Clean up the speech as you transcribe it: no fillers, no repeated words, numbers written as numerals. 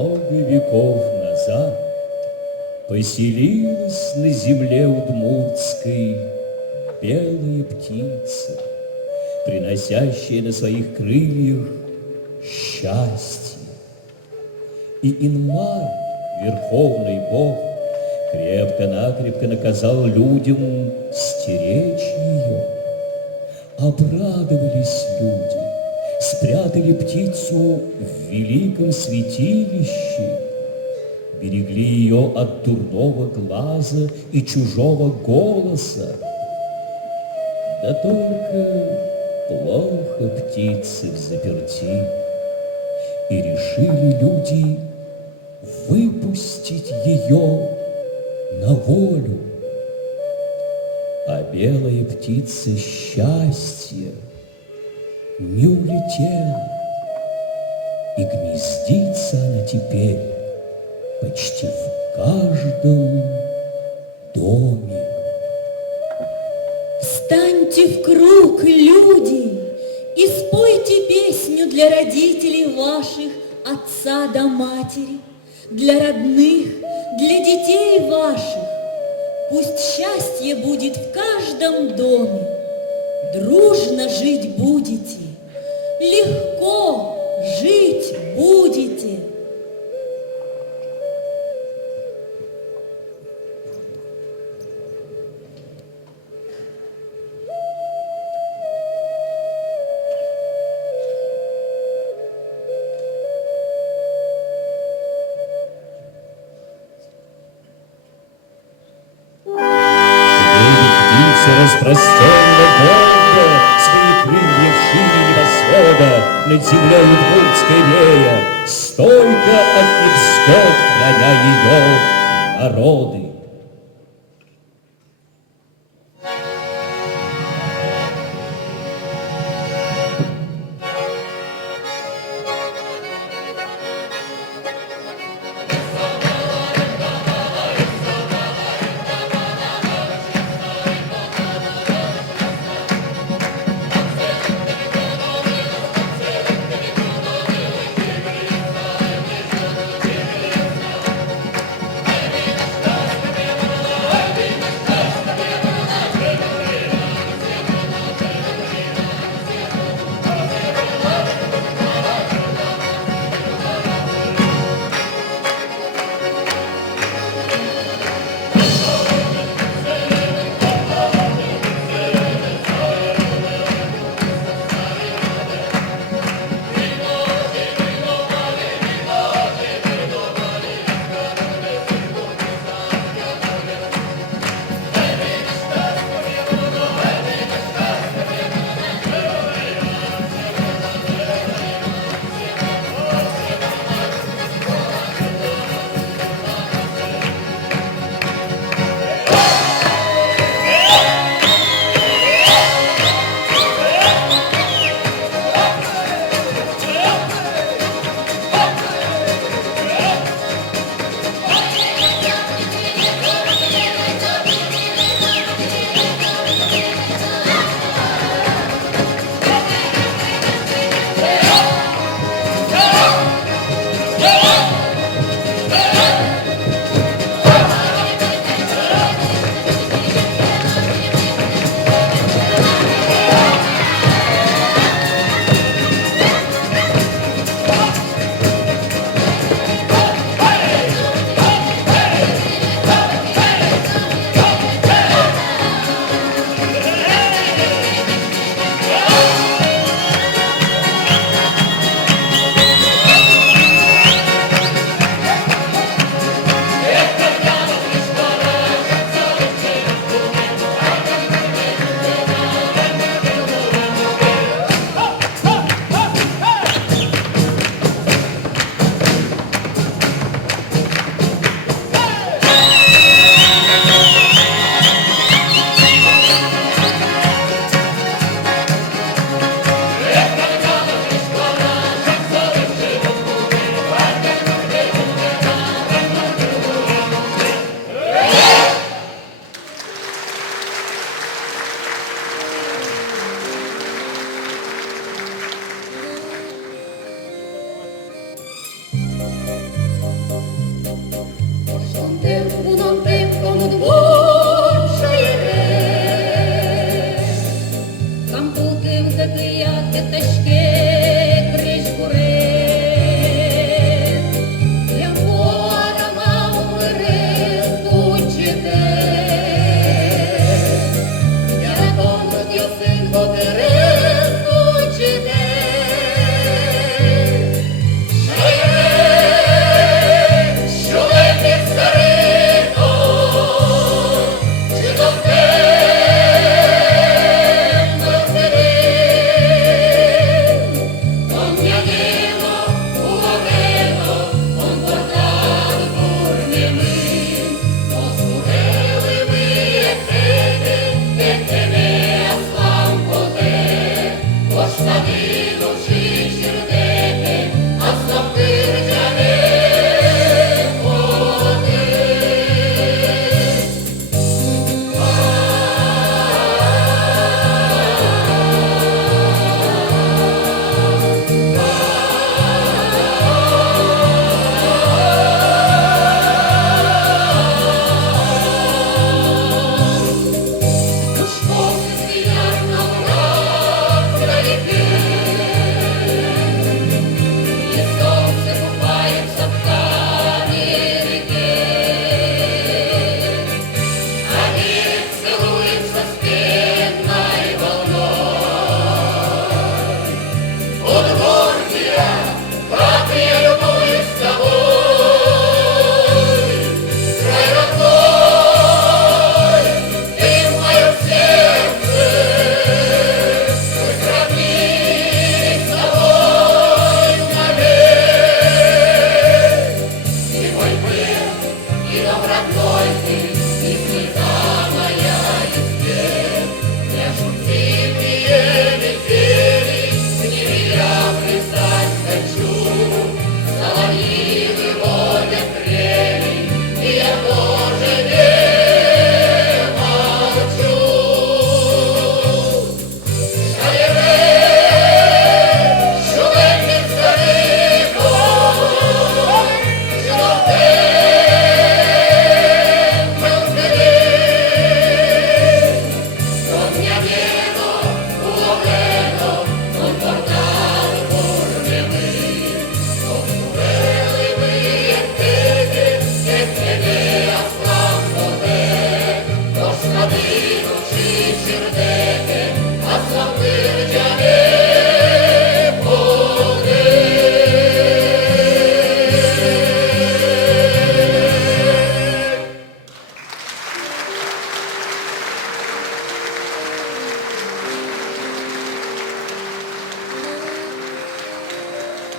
Много веков назад поселилась на земле удмуртской белая птица, приносящая на своих крыльях счастье. И Инмар, верховный бог, крепко-накрепко наказал людям стеречь ее. Обрадовались люди, спрятали птицу в великом святилище, берегли ее от дурного глаза и чужого голоса. Да только плохо птицы взаперти, и решили люди выпустить ее на волю. А белая птица счастья не улетела, и гнездится она теперь почти в каждом доме. Встаньте в круг, люди, и спойте песню для родителей ваших, отца да матери, для родных, для детей ваших. Пусть счастье будет в каждом доме, дружно жить будете, легко жить будете. Распростерла гордо свои крылья в шире небосвода над землей удмуртской рея, стойко от невзгод храня ее народы.